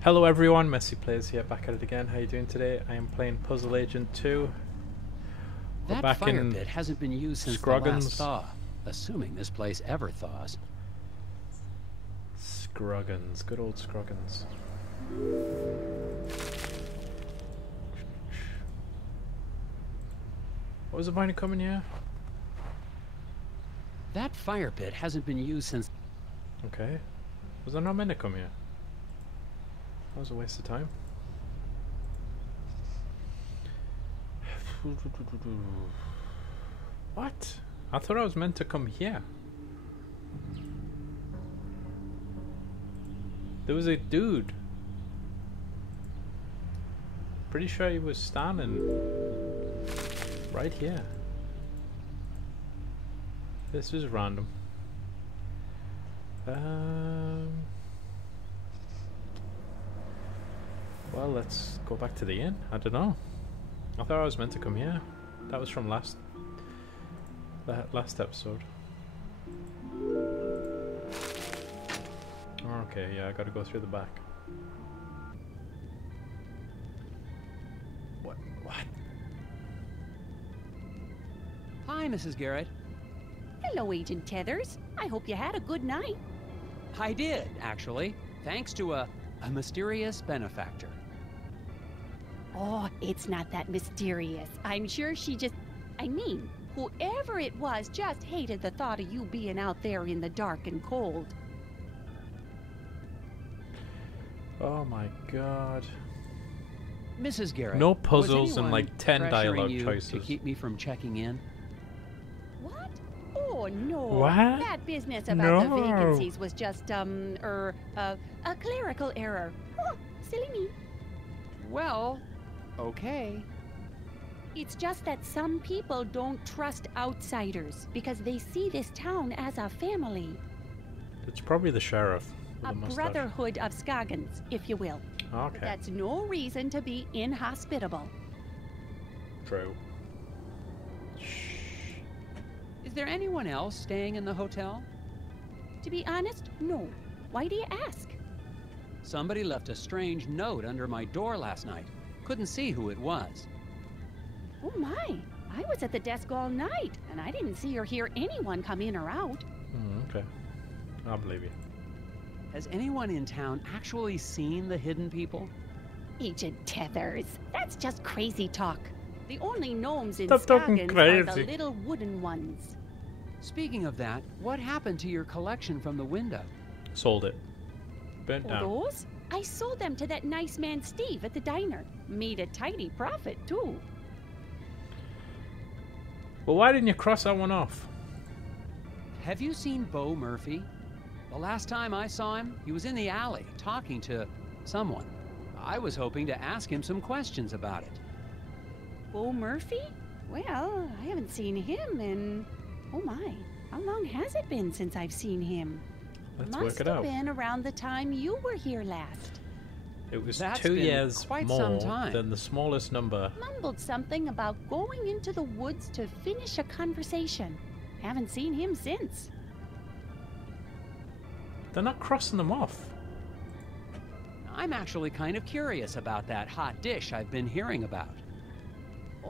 Hello everyone, MessyPlays here, back at it again. How you doing today? I am playing Puzzle Agent 2. We're That back fire in pit hasn't been used since the Scroggins. last thaw, assuming this place ever thaws. Scroggins, good old Scroggins. What was the point of coming here? That fire pit hasn't been used since... Okay. Was I not meant to come here? That was a waste of time. What? I thought I was meant to come here. There was a dude. Pretty sure he was standing right here. This is random. Well, let's go back to the inn. I don't know. I thought I was meant to come here. That was from last episode. Okay, yeah, I gotta go through the back. What? Hi, Mrs. Garrett. Hello, Agent Tethers. I hope you had a good night. I did, actually, thanks to a mysterious benefactor. Oh, it's not that mysterious. I'm sure she just... I mean, whoever it was just hated the thought of you being out there in the dark and cold. Oh my god. Mrs. Garrett, No was puzzles and anyone like 10 pressuring dialogue you choices. to keep me from checking in? What? Oh, no. What? That business about the No. vacancies was just, a clerical error. Oh, silly me. Well, okay. It's just that some people don't trust outsiders because they see this town as a family. It's probably the sheriff. With A the mustache. brotherhood of Scoggins, if you will. Okay. That's no reason to be inhospitable. True. Is there anyone else staying in the hotel? To be honest, no. Why do you ask? Somebody left a strange note under my door last night. Couldn't see who it was. Oh my, I was at the desk all night, and I didn't see or hear anyone come in or out. Okay. I believe you. Has anyone in town actually seen the hidden people? Agent Tethers, that's just crazy talk. The only gnomes in Stop talking Scoggins are the crazy. little wooden ones. Speaking of that, what happened to your collection from the window? Sold it. Burnt Oh, down. those? I sold them to that nice man Steve at the diner. Made a tidy profit, too. Well, why didn't you cross that one off? Have you seen Bo Murphy? The last time I saw him, he was in the alley talking to someone. I was hoping to ask him some questions about it. Bo Murphy? Well, I haven't seen him in... Oh my, how long has it been since I've seen him? Let's Must work it have out. been around the time you were here last. It was That's 2 been years quite more some time. than the smallest number. Mumbled something about going into the woods to finish a conversation. Haven't seen him since. They're not crossing them off. I'm actually kind of curious about that hot dish I've been hearing about.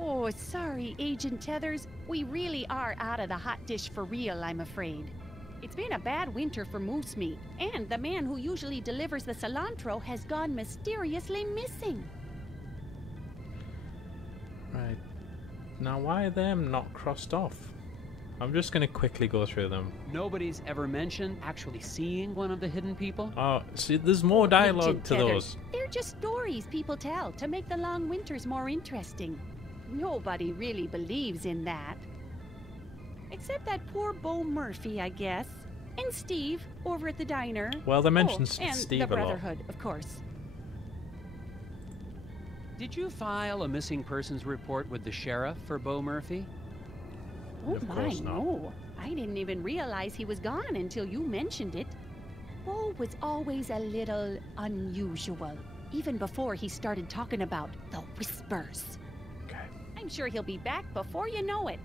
Oh, sorry, Agent Tethers. We really are out of the hot dish for real, I'm afraid. It's been a bad winter for moose meat, and the man who usually delivers the cilantro has gone mysteriously missing. Right. Now, why are them not crossed off? I'm just going to quickly go through them. Nobody's ever mentioned actually seeing one of the hidden people? Oh, see, there's more dialogue Agent to Tethers, those. They're just stories people tell to make the long winters more interesting. Nobody really believes in that. Except that poor Bo Murphy, I guess. And Steve, over at the diner. Well, they mentioned and Steve the a lot. Brotherhood, of course. Did you file a missing persons report with the sheriff for Bo Murphy? Oh Of my, course not. no. I didn't even realize he was gone until you mentioned it. Bo was always a little unusual, even before he started talking about the whispers. Okay. I'm sure he'll be back before you know it.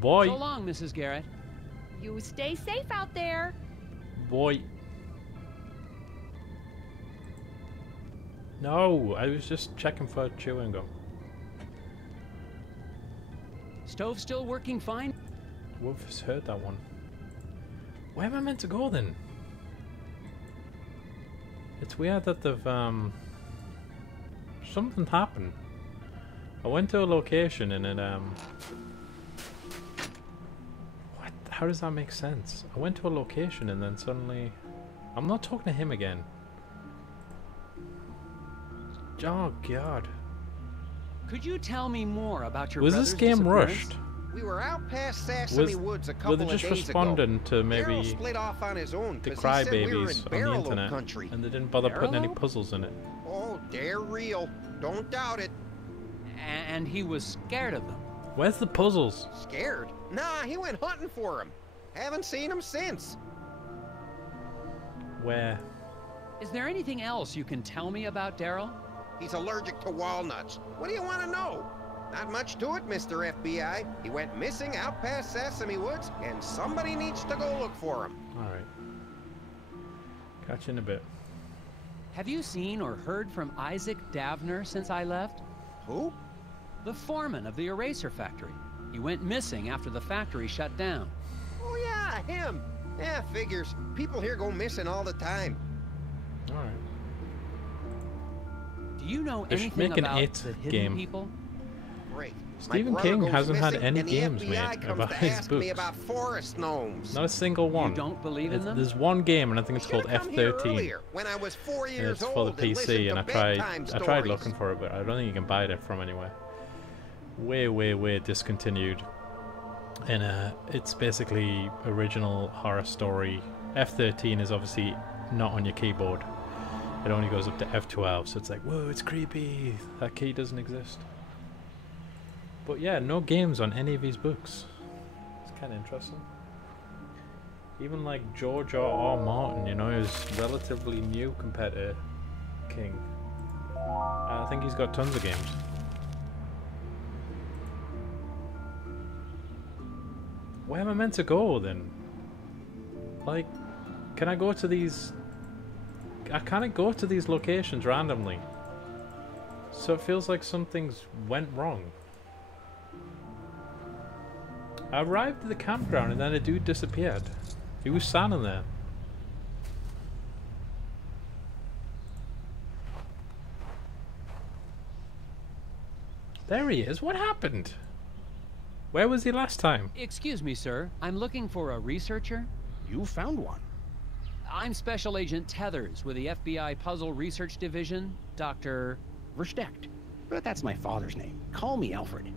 Boy. So long, Mrs. Garrett. You stay safe out there. Boy. No, I was just checking for chewing gum. Stove still working fine? Wolf has heard that one. Where am I meant to go then? It's weird that they've something happened. I went to a location and it what? How does that make sense? I went to a location and then suddenly I'm not talking to him again. Oh god. Could you tell me more about your Was brother's this game disappearance? rushed? We were out past Sesame Woods a couple Were they of just days responding ago. to maybe Darryl split off on his own the 'cause he said we were crybabies in on the Barrel internet country. and they didn't bother putting any Barrel? puzzles in it? Oh, they're real. Don't doubt it. And he was scared of them. Where's the puzzles? Scared? Nah, he went hunting for him. Haven't seen him since. Where? Is there anything else you can tell me about Daryl? He's allergic to walnuts. What do you want to know? Not much to it, Mr. FBI. He went missing out past Sesame Woods, and somebody needs to go look for him. Alright. Catch you in a bit. Have you seen or heard from Isaac Davner since I left? Who? The foreman of the eraser factory. He went missing after the factory shut down. Oh, yeah, him. Yeah, figures. People here go missing all the time. Alright. Do you know They should anything make an about 8 the hidden game. people? Great. Stephen My brother King goes hasn't had missing, any and games the made FBI comes about to his ask me books. about forest gnomes. Not a single one. You don't believe in them? There's one game and I think it's called Should've come here F13. earlier, when I was 4 And years it's for the old and listened PC to and I bedtime tried stories. looking for it, but I don't think you can buy it from anywhere. Way discontinued. And it's basically original horror story. F13 is obviously not on your keyboard. It only goes up to F12, so it's like, whoa, it's creepy. That key doesn't exist. But yeah, no games on any of these books. It's kind of interesting. Even like George R. Martin, you know, is relatively new compared to King. I think he's got tons of games. Where am I meant to go then? Like, can I go to these... I can't go to these locations randomly. So it feels like something's went wrong. I arrived at the campground and then a dude disappeared. He was standing there. There he is. What happened? Where was he last time? Excuse me, sir. I'm looking for a researcher. You found one. I'm Special Agent Tethers with the FBI Puzzle Research Division, Dr. Versteckt. But that's my father's name. Call me Alfred.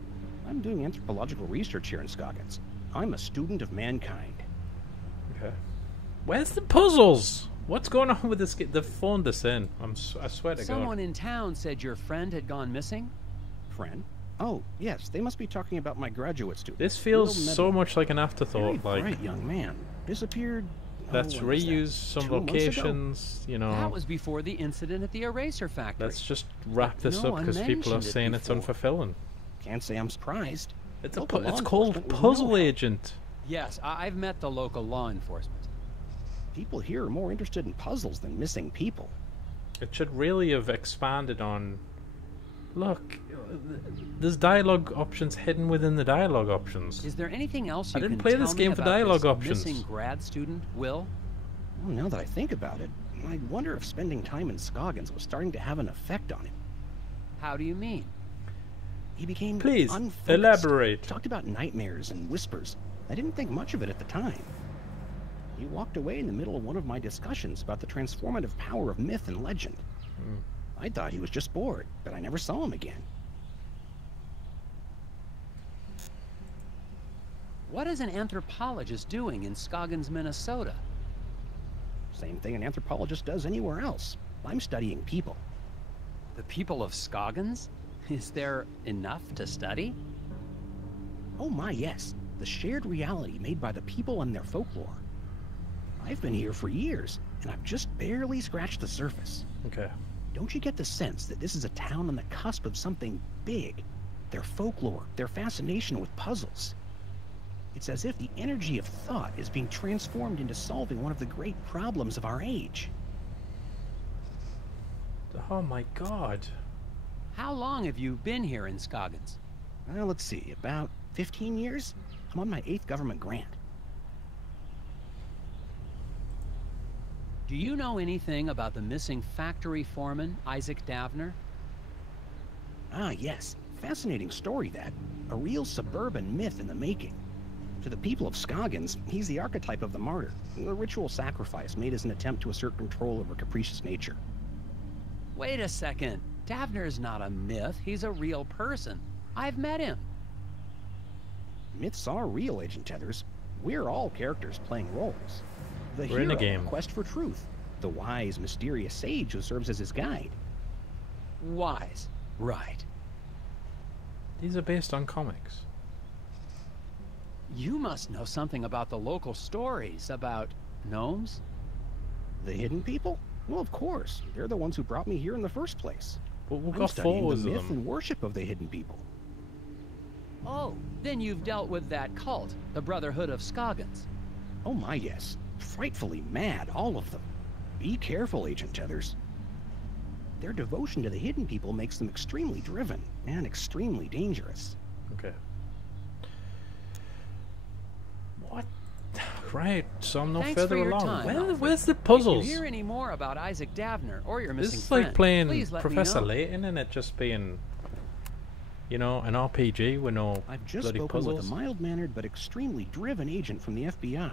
I'm doing anthropological research here in Scoggins. I'm a student of mankind. Okay. Where's the puzzles? What's going on with this? They've phoned us in. I swear to God. Someone in town said your friend had gone missing? Friend? Oh, yes, they must be talking about my graduate student. This feels Will so Medlock. much like an Very afterthought. Like, bright young man. Disappeared. let's when was that? reuse some 2 months ago? locations, you know. That was before the incident at the eraser factory. Let's just wrap this No up one because people are mentioned it saying it's before. unfulfilling. Can't say I'm surprised. It's Local law it's called enforcement would Puzzle know how. Agent. Yes, I've met the local law enforcement. People here are more interested in puzzles than missing people. It should really have expanded on. Look, there's dialogue options hidden within the dialogue options. Is there anything else I you didn't can play tell this me game for about dialogue this options. missing grad student, Will? Well, now that I think about it, I wonder if spending time in Scoggins was starting to have an effect on him. How do you mean? He became Please, unfocused. elaborate. Talked about nightmares and whispers. I didn't think much of it at the time. He walked away in the middle of one of my discussions about the transformative power of myth and legend. I thought he was just bored, but I never saw him again. What is an anthropologist doing in Scoggins, Minnesota? Same thing an anthropologist does anywhere else. I'm studying people. The people of Scoggins? Is there enough to study? Oh my, yes. The shared reality made by the people and their folklore. I've been here for years, and I've just barely scratched the surface. Okay. Don't you get the sense that this is a town on the cusp of something big? Their folklore, their fascination with puzzles. It's as if the energy of thought is being transformed into solving one of the great problems of our age. Oh my god. How long have you been here in Scoggins? Well, let's see, about 15 years? I'm on my 8th government grant. Do you know anything about the missing factory foreman, Isaac Davner? Ah, yes. Fascinating story, that. A real suburban myth in the making. To the people of Scoggins, he's the archetype of the martyr, a ritual sacrifice made as an attempt to assert control over capricious nature. Wait a second. Davner is not a myth. He's a real person. I've met him. Myths are real, Agent Tethers. We're all characters playing roles. The We're hero, in a game. quest for truth. The wise, mysterious sage who serves as his guide. Wise. Right. These are based on comics. You must know something about the local stories about gnomes? The hidden people? Well, of course. They're the ones who brought me here in the first place. But we've I'm got studying photos the of myth them. and worship of the hidden people. Oh, then you've dealt with that cult, the Brotherhood of Scoggins. Oh my, yes. Frightfully mad, all of them. Be careful, Agent Tethers. Their devotion to the hidden people makes them extremely driven and extremely dangerous. Okay. What? Right, so I'm no Thanks further for your along. time, Alfred. Where's the puzzles? If you hear any more about Isaac Davner or your This missing is friend, like playing please let Professor me know. Layton and it just being, you know, an RPG with no I've just bloody spoken puzzles. with a mild-mannered but extremely driven agent from the FBI.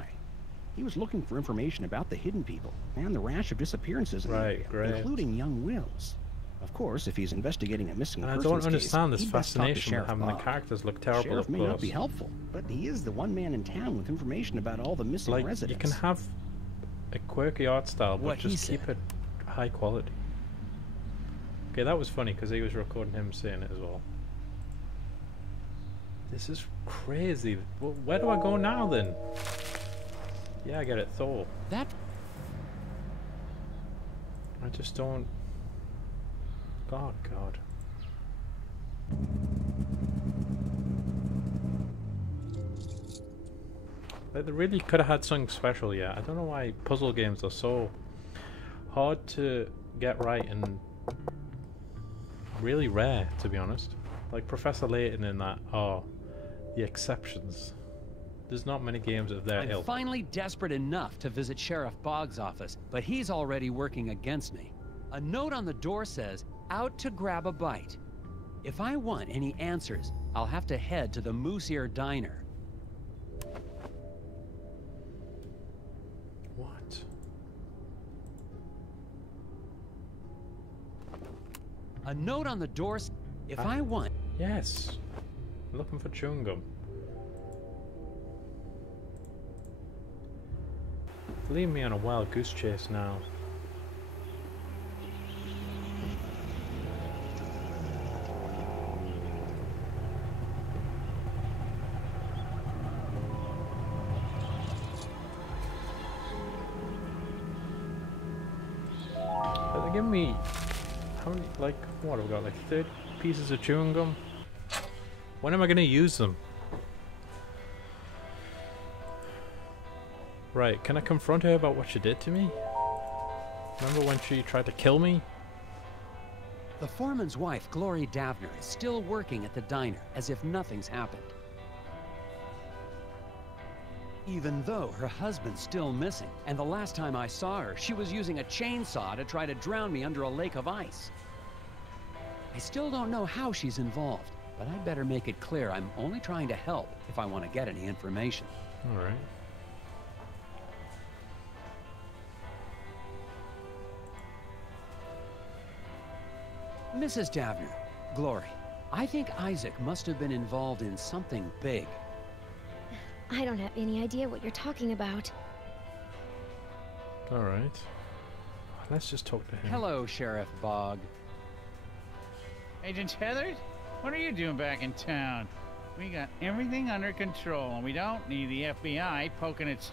He was looking for information about the hidden people and the rash of disappearances in the Right, area, great. including young Wills. Of course, if he's investigating a missing And I persons don't understand case, this he'd best talk to fascination with Sheriff having the Bob. characters look terrible Sheriff up may close. not be helpful, but he is the one man in town with information about all the missing Like, residents. you can have a quirky art style, but What he just keep said. it high quality. Okay, that was funny because he was recording him saying it as well. This is crazy. Where do I go now then? Yeah, I get it, Thor. That I just don't. God. Like, they really could have had something special, yeah. I don't know why puzzle games are so hard to get right and really rare, to be honest. Like Professor Layton in that are the exceptions. There's not many games of their I'm ilk. finally desperate enough to visit Sheriff Boggs' office, but he's already working against me. A note on the door says, "Out to grab a bite." If I want any answers, I'll have to head to the Moose Ear Diner. What? A note on the door if I want... Yes. I'm looking for chewing gum. Leave me on a wild goose chase now. Are they giving me how many, like, what have we got, like 30 pieces of chewing gum? When am I going to use them? Right, can I confront her about what she did to me? Remember when she tried to kill me? The foreman's wife, Glory Davner, is still working at the diner, as if nothing's happened. Even though her husband's still missing, and the last time I saw her, she was using a chainsaw to try to drown me under a lake of ice. I still don't know how she's involved, but I'd better make it clear I'm only trying to help if I want to get any information. Alright. Mrs. Davner, Glory, I think Isaac must have been involved in something big. I don't have any idea what you're talking about. Alright. Let's just talk to him. Hello, Sheriff Bogg. Agent Tethers, what are you doing back in town? We got everything under control, and we don't need the FBI poking its...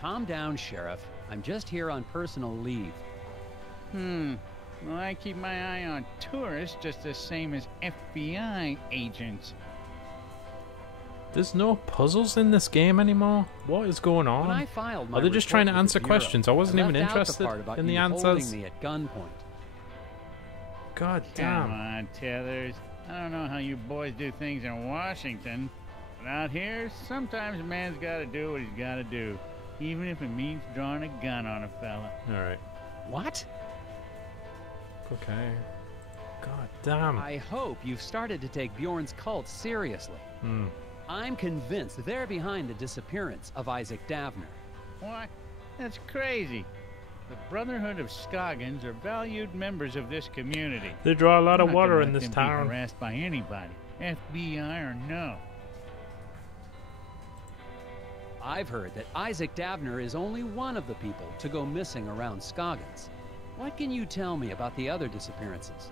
Calm down, Sheriff. I'm just here on personal leave. Well, I keep my eye on tourists just the same as FBI agents. There's no puzzles in this game anymore? What is going on? When I filed my Are they just trying to report with answer the Bureau, questions? I wasn't even left out the interested part about in the you answers. holding me at gunpoint. God Come damn. on, Tethers. I don't know how you boys do things in Washington, but out here, sometimes a man's gotta do what he's gotta do, even if it means drawing a gun on a fella. Alright. What? Okay. God damn. I hope you've started to take Bjorn's cult seriously. Hmm. I'm convinced they're behind the disappearance of Isaac Davner. What? That's crazy. The Brotherhood of Scoggins are valued members of this community. They draw a lot I'm of not water gonna in let this them be town. harassed by anybody, FBI or no. I've heard that Isaac Davner is only one of the people to go missing around Scoggins. What can you tell me about the other disappearances?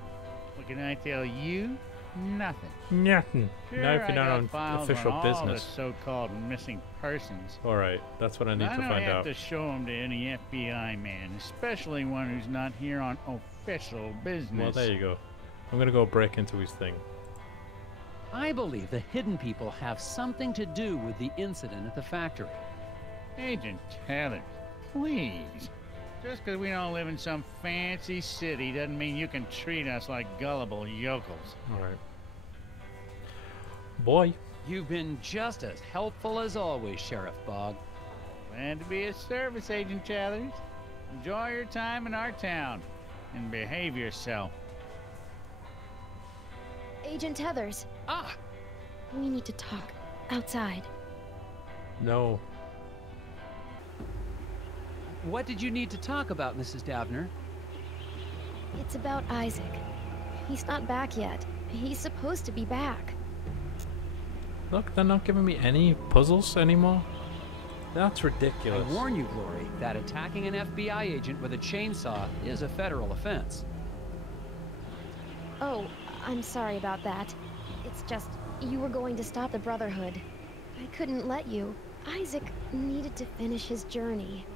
What can I tell you? Nothing. Nothing. Sure, Now if I you're not got on files official on all business. the so-called missing persons. Alright, that's what I need I to don't find have out. to show them to any FBI man, especially one who's not here on official business. Well, there you go. I'm gonna go break into his thing. I believe the hidden people have something to do with the incident at the factory. Agent Tethers, please. Just because we don't live in some fancy city doesn't mean you can treat us like gullible yokels. Alright. Boy. You've been just as helpful as always, Sheriff Bogg. Glad to be of service, Agent Tethers. Enjoy your time in our town and behave yourself. Agent Tethers, Ah! we need to talk outside. No. What did you need to talk about, Mrs. Davner? It's about Isaac. He's not back yet. He's supposed to be back. Look, they're not giving me any puzzles anymore. That's I ridiculous. warn you, Glory, that attacking an FBI agent with a chainsaw is a federal offense. Oh, I'm sorry about that. It's just, you were going to stop the Brotherhood. I couldn't let you. Isaac needed to finish his journey.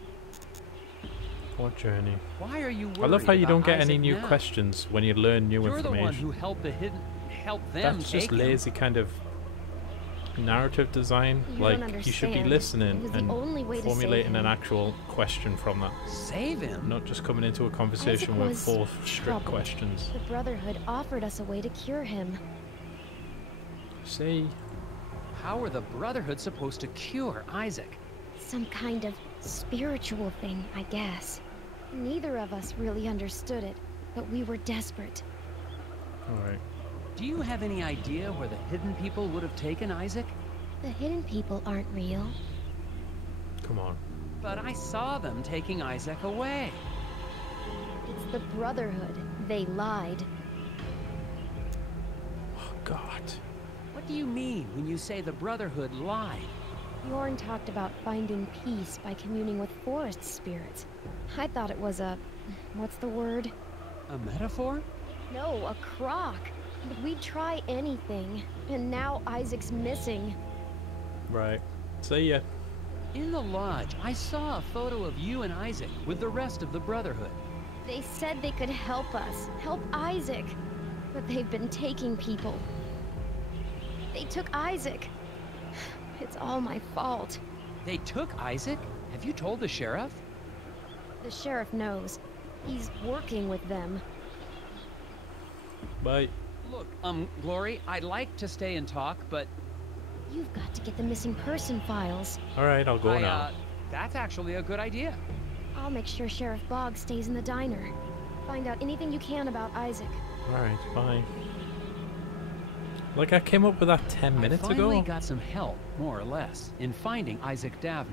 What journey? Why are you worried I love how you about don't get any Isaac new now? questions when you learn new You're the one information. who helped them That's just take him. lazy kind of narrative design. You like, don't you should be understand. listening It was the and only way to save formulating an him. actual question from that. Save him? Not just coming into a conversation Isaac with was four strict troubled. questions. The Brotherhood offered us a way to cure him. See? How are the Brotherhood supposed to cure Isaac? Some kind of spiritual thing, I guess. Neither of us really understood it, but we were desperate. Alright. Do you have any idea where the hidden people would have taken Isaac? The hidden people aren't real. Come on. But I saw them taking Isaac away. It's the Brotherhood. They lied. Oh, God. What do you mean when you say the Brotherhood lied? Bjorn talked about finding peace by communing with forest spirits. I thought it was a... what's the word? A metaphor? No, a crock. But we'd try anything. And now Isaac's missing. Right. See ya. In the lodge, I saw a photo of you and Isaac with the rest of the Brotherhood. They said they could help us. Help Isaac. But they've been taking people. They took Isaac. It's all my fault. They took Isaac? Have you told the sheriff? The sheriff knows. He's working with them. Bye. Look, Glory, I'd like to stay and talk, but You've got to get the missing person files. Alright, I'll go now. That's actually a good idea. I'll make sure Sheriff Bogg stays in the diner. Find out anything you can about Isaac. Alright, bye. Like, I came up with that 10 minutes I finally ago. got some help, more or less, in finding Isaac Davner.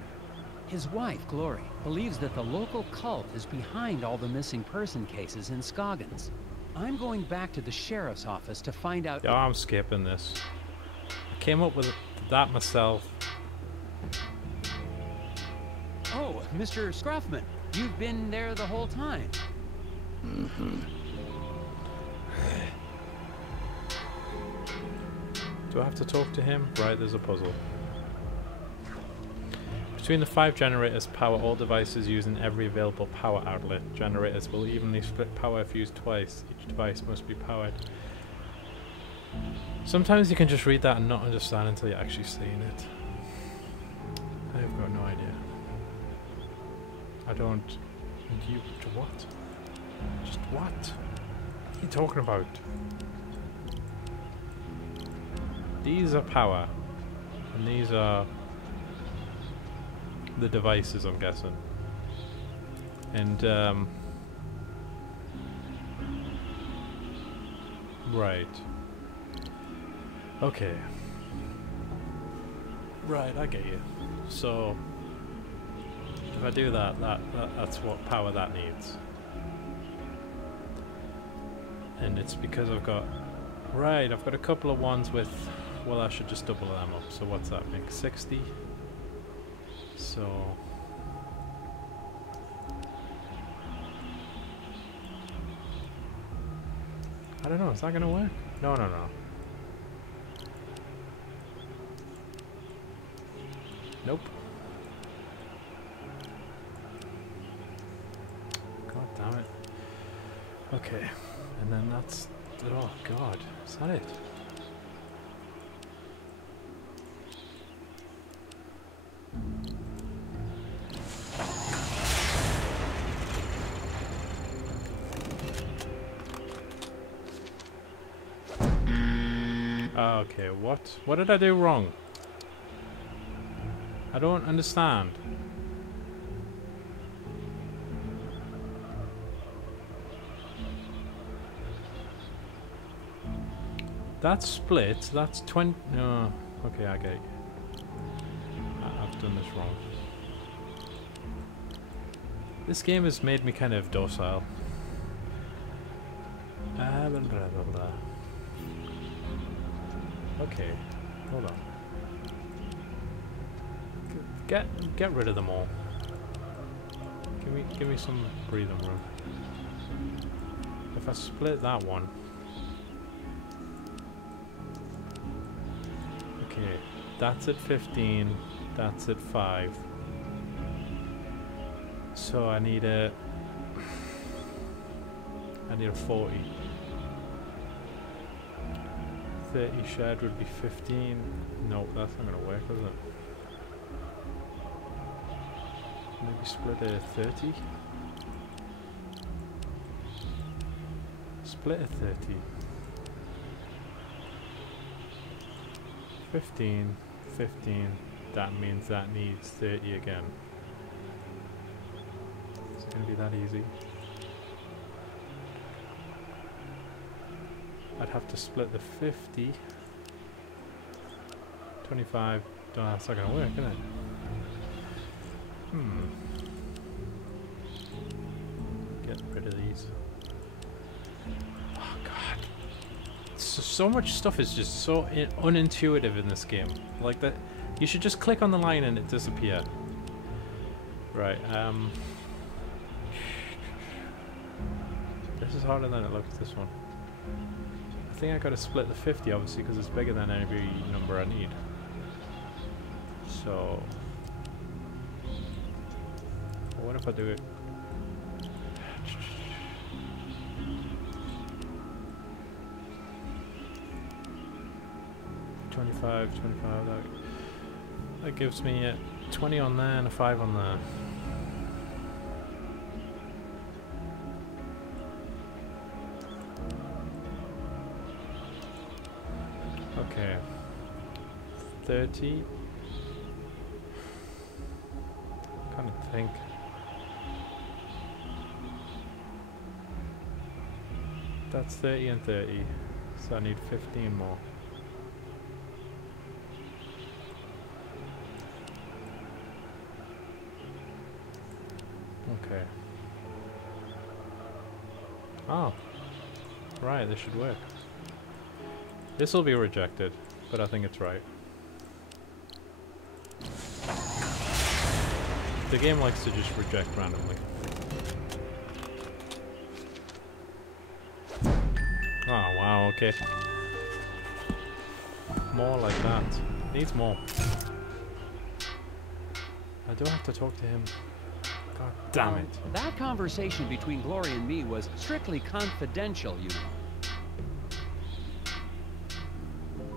His wife, Glory, believes that the local cult is behind all the missing person cases in Scoggins. I'm going back to the sheriff's office to find out... Yeah, I'm skipping this. I came up with that myself. Oh, Mr. Scruffman, you've been there the whole time. Do I have to talk to him? Right, there's a puzzle. Between the 5 generators power all devices using every available power outlet. Generators will evenly split power if used twice. Each device must be powered. Sometimes you can just read that and not understand until you're actually seeing it. I've got no idea. I don't... You... What? Just what? you talking about? These are power. And these are the devices, I'm guessing. And, right. Okay. Right, I get you. So, if I do that, that's what power that needs. And it's because I've got... Right, I've got a couple of ones with... Well, I should just double them up. So what's that make? 60? So... I don't know, is that gonna work? No, no, no. Nope. God damn it. Okay, and then that's... Oh god, is that it? Okay, what? What did I do wrong? I don't understand. That's split, that's 20... No, okay, I get it. I've done this wrong. This game has made me kind of docile. Blah, blah, blah, blah. Okay, hold on. Get rid of them all. Give me some breathing room. If I split that one. Okay, that's at 15, that's at 5. So I need a 40. 30 shared would be 15. Nope, that's not gonna work, is it? Maybe split a 30? Split a 30. 15, 15. That means that needs 30 again. Is it gonna be that easy? I'd have to split the 50. 25. Oh, that's not gonna work, is it? Get rid of these. Oh god. So much stuff is just so unintuitive in this game. Like that, you should just click on the line and it disappear. Right, this is harder than it looks, this one. I think I gotta split the 50 obviously because it's bigger than every number I need. So what if I do it? 25, that gives me a 20 on there and a 5 on there. Okay. 30. Kind of think. That's 30 and 30, so I need 15 more. Okay. Oh. Right, this should work. This will be rejected, but I think it's right. The game likes to just reject randomly. Oh wow, okay. More like that. Needs more. I do have to talk to him. God damn it. That conversation between Glory and me was strictly confidential, you know.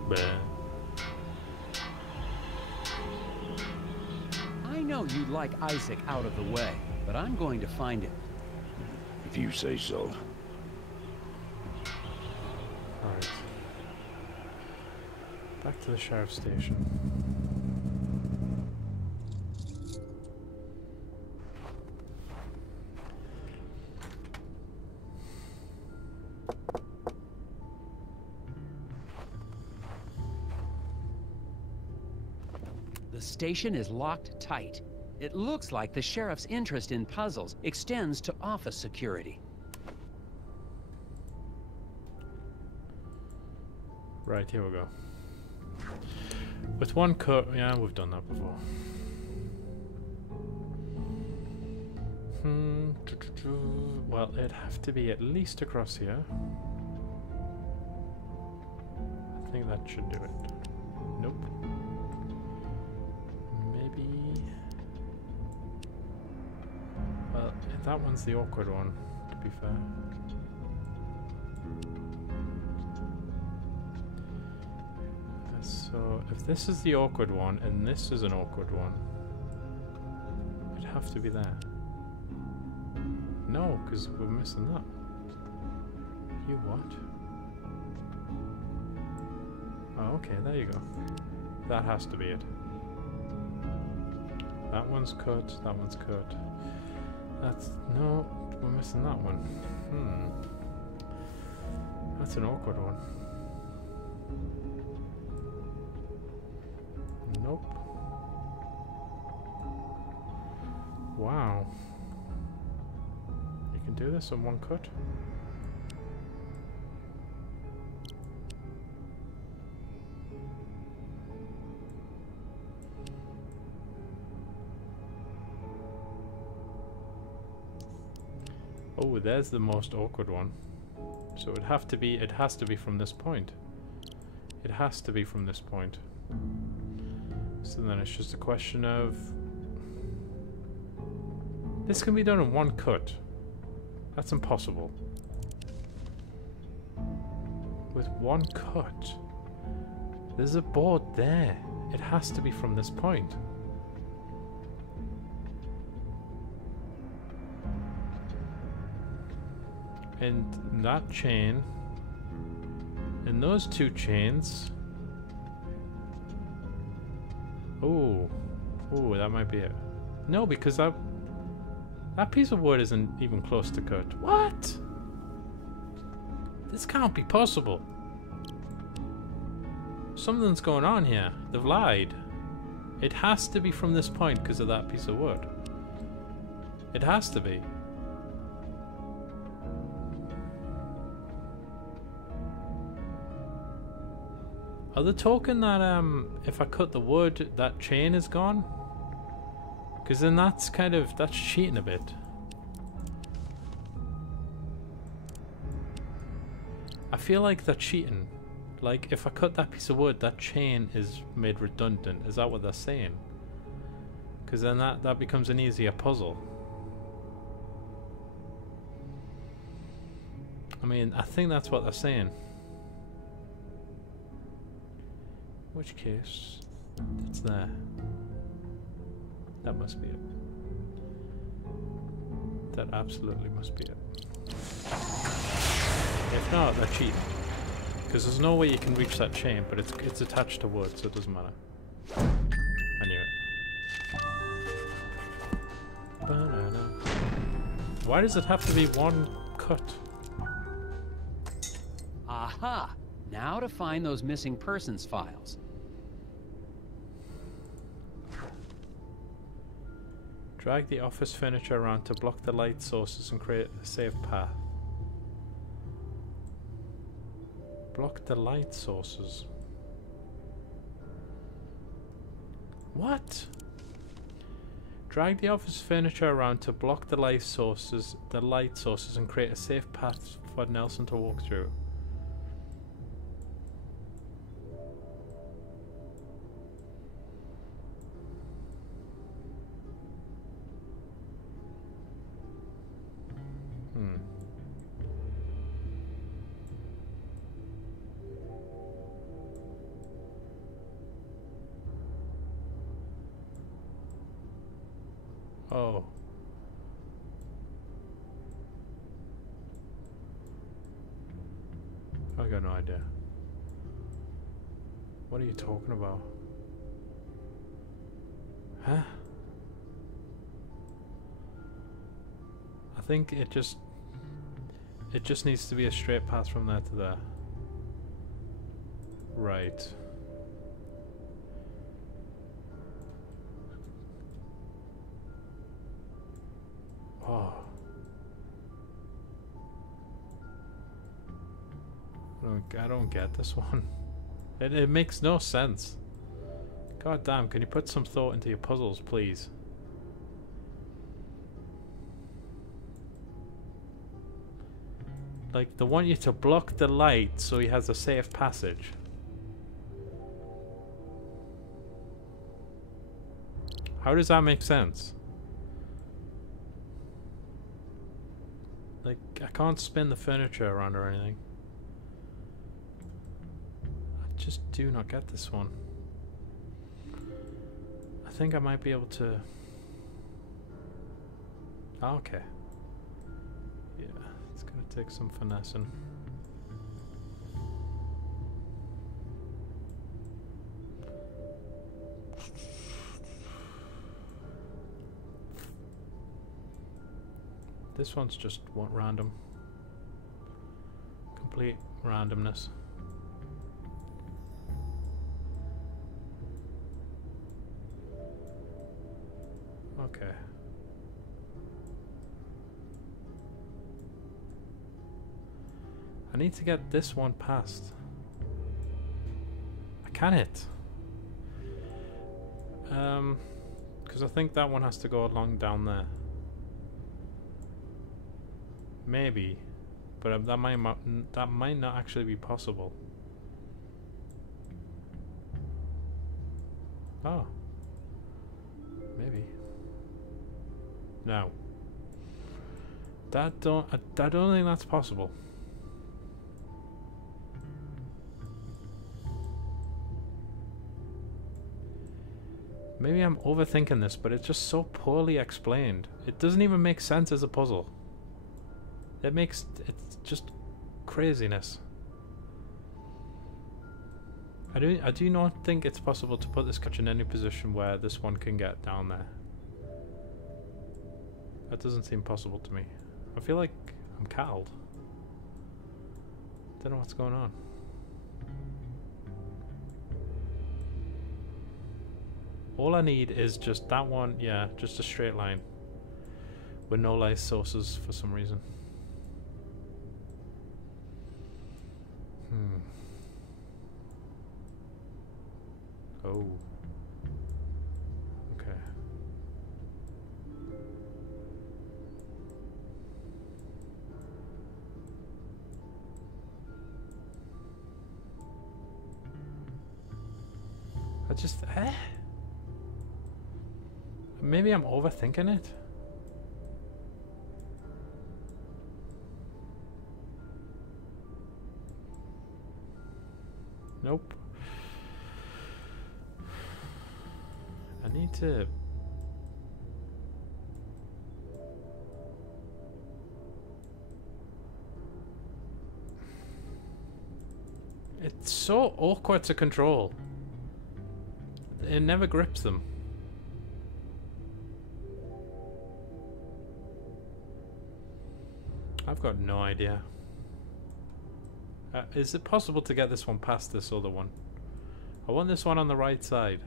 Bleh. I know you'd like Isaac out of the way, but I'm going to find him. If you say so. Alright. Back to the sheriff's station. The station is locked tight. It looks like the sheriff's interest in puzzles extends to office security. Right, here we go. With one cut, yeah, we've done that before. Well, it'd have to be at least across here. I think that should do it. Nope. Maybe... Well, that one's the awkward one, to be fair. So, if this is the awkward one, and this is an awkward one, it'd have to be there. No, because we're missing that. You what? Oh, okay, there you go. That has to be it. That one's cut, that one's cut. That's... no, we're missing that one. That's an awkward one. Nope. Wow. You can do this in one cut? Oh, there's the most awkward one. So it has to be from this point. It has to be from this point. So then it's just a question of... This can be done in one cut. That's impossible. With one cut. There's a board there. It has to be from this point. And that chain... And those two chains... Oh, that might be it. No, because that piece of wood isn't even close to cut. What? This can't be possible. Something's going on here. They've lied. It has to be from this point because of that piece of wood. It has to be. Are they talking that if I cut the wood, that chain is gone? Because then that's cheating a bit. I feel like they're cheating. Like, if I cut that piece of wood, that chain is made redundant. Is that what they're saying? Because then that becomes an easier puzzle. I mean, I think that's what they're saying. In which case, it's there. That must be it. That absolutely must be it. If not, they're cheating. Because there's no way you can reach that chain, but it's attached to wood, so it doesn't matter. I knew it. Why does it have to be one cut? Aha! Now to find those missing persons files. Drag the office furniture around to block the light sources and create a safe path. Block the light sources. What? Drag the office furniture around to block the light sources and create a safe path for Nelson to walk through. Oh. Oh I got no idea. What are you talking about? Huh? I think it just needs to be a straight path from there to there. Right. Oh. I don't get this one. It makes no sense. God damn, can you put some thought into your puzzles, please? Like, they want you to block the light so he has a safe passage. How does that make sense? Like, I can't spin the furniture around or anything. I just do not get this one. I think I might be able to... Oh, okay. Yeah, it's gonna take some finessing. This one's just random. Complete randomness. Okay. I need to get this one past. I can hit. Because I think that one has to go along down there. Maybe, but that might not actually be possible. Oh, maybe. No, I don't think that's possible. Maybe I'm overthinking this, but it's just so poorly explained. It doesn't even make sense as a puzzle. It's just craziness. I do not think it's possible to put this couch in any position where this one can get down there. That doesn't seem possible to me. I feel like I'm cattled. Don't know what's going on. All I need is just that one, yeah, just a straight line. With no light sources for some reason. Oh. Okay. Maybe I'm overthinking it. Nope. I need to... It's so awkward to control. It never grips them. I've got no idea. Is it possible to get this one past this other one? I want this one on the right side.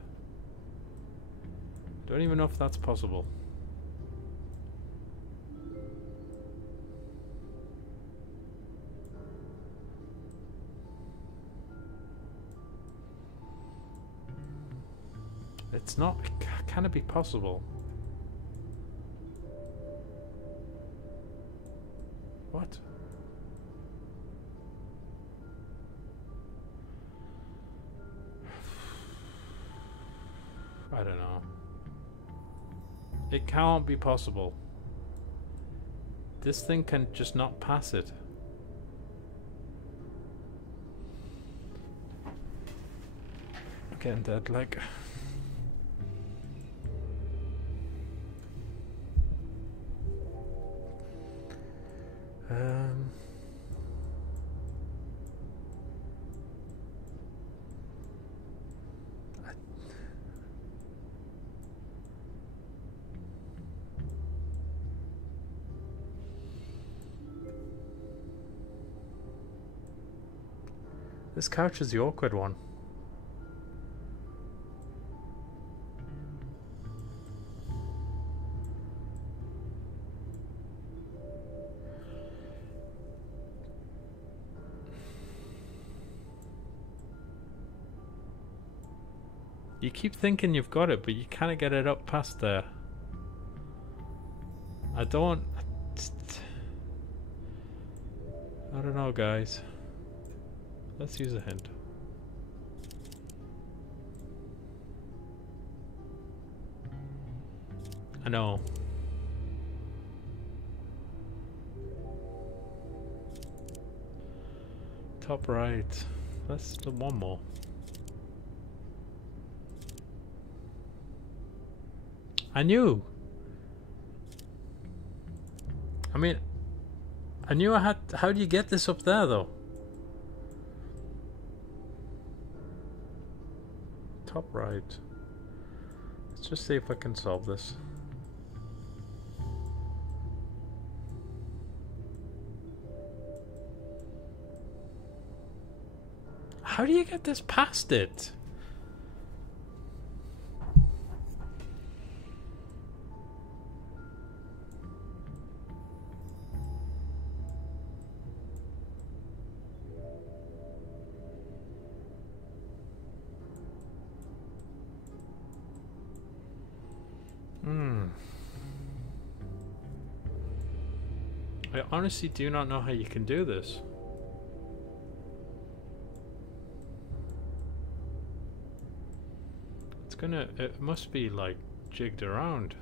Don't even know if that's possible. It's not... Can it be possible? What? I don't know. It can't be possible. This thing can just not pass it. I'm getting dead, like... This couch is the awkward one. You keep thinking you've got it, but you can't get it up past there. I don't know, guys. Let's use a hint. I know. Top right. Let's do one more. I knew. I mean, I knew I had. How do you get this up there, though? Top right. Let's just see if I can solve this. How do you get this past it? I honestly do not know how you can do this. It's gonna... It must be like jigged around.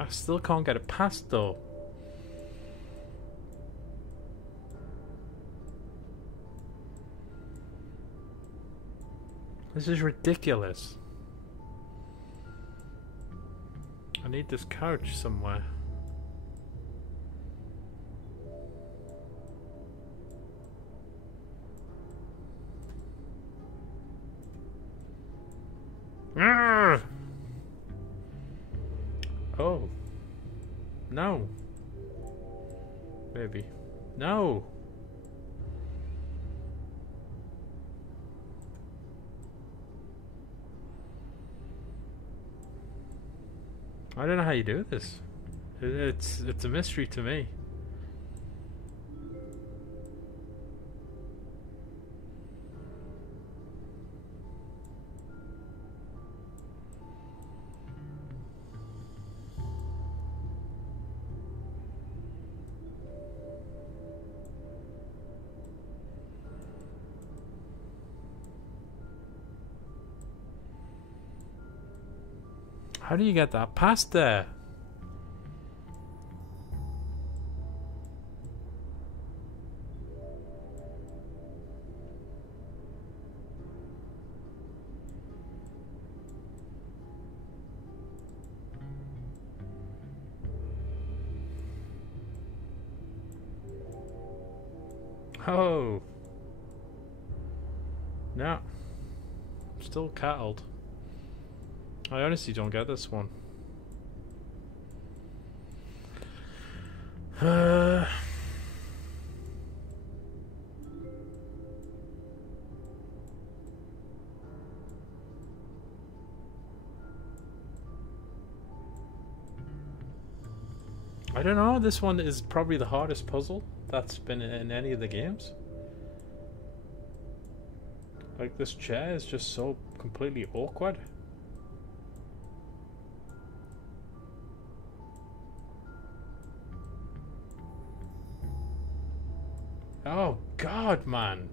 I still can't get it past though. This is ridiculous. I need this couch somewhere. Arrgh! Oh. No. Maybe. No. I don't know how you do this. It's a mystery to me. How do you get that past there? Oh. No. Still cattled. I honestly don't get this one. I don't know, this one is probably the hardest puzzle that's been in any of the games. Like, this chair is just so completely awkward. Oh God, man.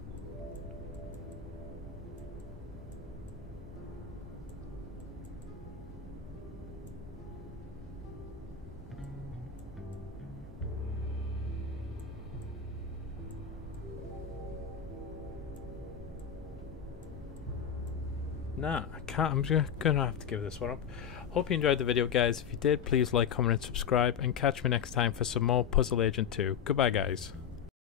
Nah, I can't. I'm just gonna have to give this one up. Hope you enjoyed the video, guys. If you did, please like, comment, and subscribe, and catch me next time for some more Puzzle Agent 2. Goodbye, guys.